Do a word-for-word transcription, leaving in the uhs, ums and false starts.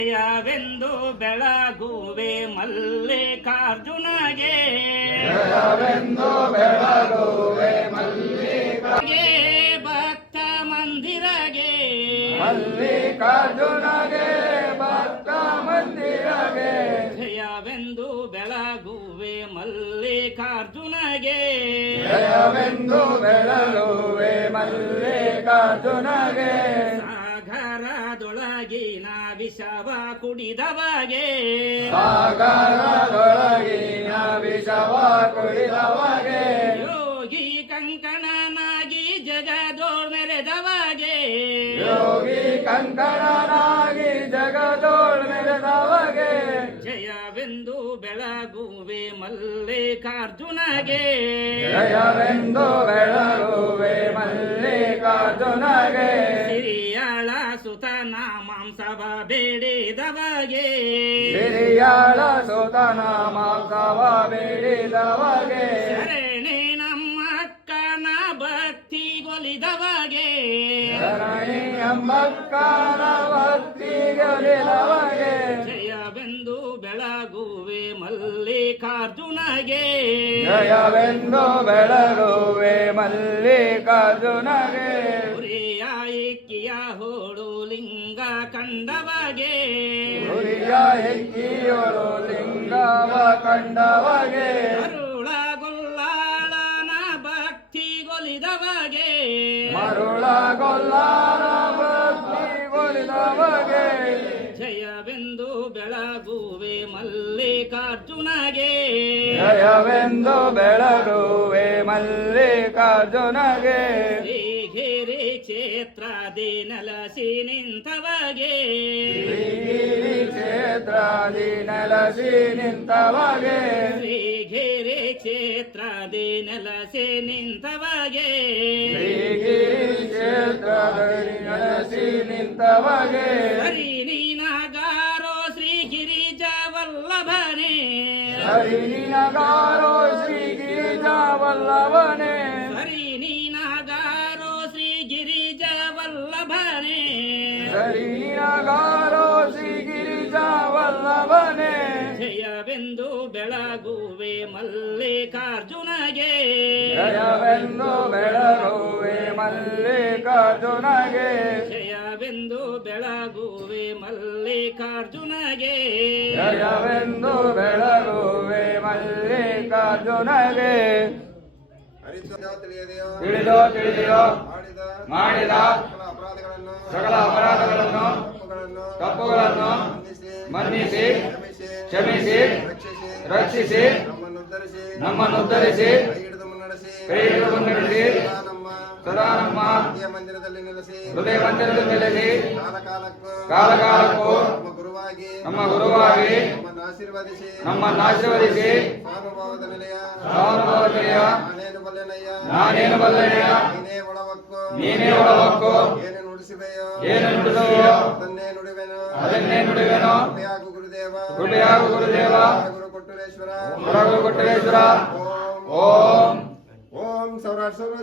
ಜಯವೆಂದು ಬೆಳಗುವೆ ಮಲ್ಲಿಕಾರ್ಜುನಗೆ ಜಯವೆಂದು ಬೆಳಗುವೆ ಮಲ್ಲಿಕಾರ್ಜುನಗೆ ಭಕ್ತ ಮಂದಿರಗೆ ಮಲ್ಲಿಕಾರ್ಜುನಗೆ ಭಕ್ತ ಮಂದಿರಗೆ ಜಯವೆಂದು ಬೆಳಗುವೆ ಮಲ್ಲಿಕಾರ್ಜುನಗೆ ಜಯವೆಂದು ಬೆಳಗುವೆ ಮಲ್ಲಿಕಾರ್ಜುನಗೆ ಸಾಗರದೊಳಗಿನ ವಿಷವ ಕುಡಿದವಗೆ ಸಾಗರದೊಳಗಿನ ವಿಷವ ಕುಡಿದವಗೆ ಯೋಗಿ ಕಂಕಣನಾಗಿ ಜಗದೋಳ್ ಮೆರೆದವಗೆ ಯೋಗಿ ಕಂಕಣನಾಗಿ ಜಗದೋಳ್ ಮೆರೆದವಗೆ ಜಯವೆಂದು ಬೆಳಗುವೆ ಮಲ್ಲಿಕಾರ್ಜುನಗೆ ಜಯವೆಂದು ಬೆಳಗುವೆ ಮಲ್ಲಿಕಾರ್ಜುನಗೆ ಸಿರಿಯಾಳ ಸುತನ ಮಾಂಸವ ಬೇಡಿದವಗೆ ಸಿರಿಯಾಳ ಸುತನ ಮಾಂಸವ ಬೇಡಿದವಗೆ ಶರಣೆ ನಮ್ಮ ಅಕ್ಕನ ಭಕ್ತಿಗೊಲಿದವಗೆ ಶರಣಿ ಎಂಬಕ್ಕನ ಭಕ್ತಿಗೊಲಿದವಗೆ ಜಯವೆಂದು ಬೆಳಗುವೆ ಮಲ್ಲಿಕಾರ್ಜುನಗೆ ಜಯವೆಂದು ಬೆಳಗುವೆ ಮಲ್ಲಿಕಾರ್ಜುನಗೆ ಹುರಿಯ ಇಕ್ಕಿಯ ಹೋಳು ಲಿಂಗ ಕಂಡವಗೆ ಹುರಿಯ ಹೆಕ್ಕಿಯೋಳು ಲಿಂಗವ ಕಂಡವಗೆ ಮರುಳ ಗೊಲ್ಲಾಳನ ಭಕ್ತಿಗೊಲಿದವಗೆ ಮರುಳ ಗೊಲ್ಲಾರ ಭಕ್ತಿಗೊಲಿದವಗೆ ಜಯವೆಂದು ಬೆಳಗುವೆ ಮಲ್ಲಿಕಾರ್ಜುನಗೆ ಜಯವೆಂದು ಬೆಳಗುವೆ ಮಲ್ಲಿಕಾರ್ಜುನಗೆ ಶ್ರೀಗಿರಿ ಕ್ಷೇತ್ರದಿ ನೆಲಸಿ ನಿಂತವಗೆ ಶ್ರೀಗಿರಿ ಕ್ಷೇತ್ರದಿ ನೆಲಸಿ ನಿಂತವಗೆ ಶ್ರೀಗಿರಿ ಕ್ಷೇತ್ರದಿ ನೆಲಸಿ ನಿಂತವಗೆ ಶ್ರೀಗಿರಿ ಕ್ಷೇತ್ರದಲ್ಲಿ ನೆಲಸಿ ನಿಂತವಗೆ ಹರಿ ನೀನಗಾರೋ ಶ್ರೀಗಿರಿಜ ವಲ್ಲಭನೇ ಹರಿ ನಿನಗಾರೋ ಶ್ರೀಗಿರಿಜ ವಲ್ಲಭನೇ ಹರಿ ನೀನಗಾರೋ ಶ್ರೀಗಿರಿಜ ವಲ್ಲಭನೇ ಹರಿ ನಿನಗಾರೋ ಶ್ರೀಗಿರಿಜ ವಲ್ಲಭನೇ ಜಯವೆಂದು ಬೆಳಗುವೆ ಮಲ್ಲಿಕಾರ್ಜುನಗೆ ಜಯವೆಂದು ಬೆಳಗುವೆ ಮಲ್ಲಿಕಾರ್ಜುನಗೆ ಜಯವೆಂದು ಬೆಳಗುವೆ ಮಲ್ಲಿಕಾರ್ಜುನಗೆ ಜಯವೆಂದು ಬೆಳಗುವೆ ಮಲ್ಲಿಕಾರ್ಜುನಗೆ ತಿಳಿದೋ ತಿಳಿದೆಯೋ ಮಾಡಿದ ಸಕಲ ಅಪರಾಧಗಳನ್ನು ತಪ್ಪುಗಳನ್ನು ಮನ್ನಿಸಿ ಕ್ಷಮಿಸಿ ರಕ್ಷಿಸಿ ನಮ್ಮನ್ನು ಉದ್ಧರಿಸಿ ಕೈ ಹಿಡಿದು ಮುನ್ನಡೆಸಿ ಸದಾ ನಮ್ಮ ಮಂದಿರದಲ್ಲಿ ನೆಲೆಸಿ ಹೃದಯ ಮಂದಿರದಲ್ಲಿ ನೆಲೆಸಿ ಕಾಲಕಾಲಕ್ಕೂ ಕಾಲಕಾಲಕ್ಕೂ ನಮ್ಮ ಗುರುವಾಗಿ ನಮ್ಮ ಗುರುವಾಗಿ ನಮ್ಮನ್ನು ಆಶೀರ್ವದಿಸಿ ನಮ್ಮನ್ನು ಆಶೀರ್ವದಿಸಿ ಸ್ವಾನುಭಾವದ ನಿಲಯ ಸ್ವಾನುಭವತೆಯ ನಾನೇನು ಬಲ್ಲೆನಯ್ಯ ನಾನೇನು ಬಲ್ಲೆನೆಯ ನೀನೇ ಒಳವಕ್ಕು ನೀನೇ ಒಳಹೊಕ್ಕು ಏನು ನುಡಿಸುವೆಯೋ ಏನು ನುಡಿಸುವೆಯೋ ಅದನ್ನೇ ನುಡಿವೆನು ಅದನ್ನೇ ನುಡಿವೆನೋ ಕೃಪೆಯಾಗು ಗುರುದೇವ ಕೃಪೆಯಾಗು ಗುರುದೇವ ಗುರು ಕೊಟ್ಟರೇಶ್ವರ ಗುರು ಕೊಟ್ಟರೇಶ್ವರ ಓಂ ಓಂ ಓಂ ಸೌರಾಷ್ಟ್ರ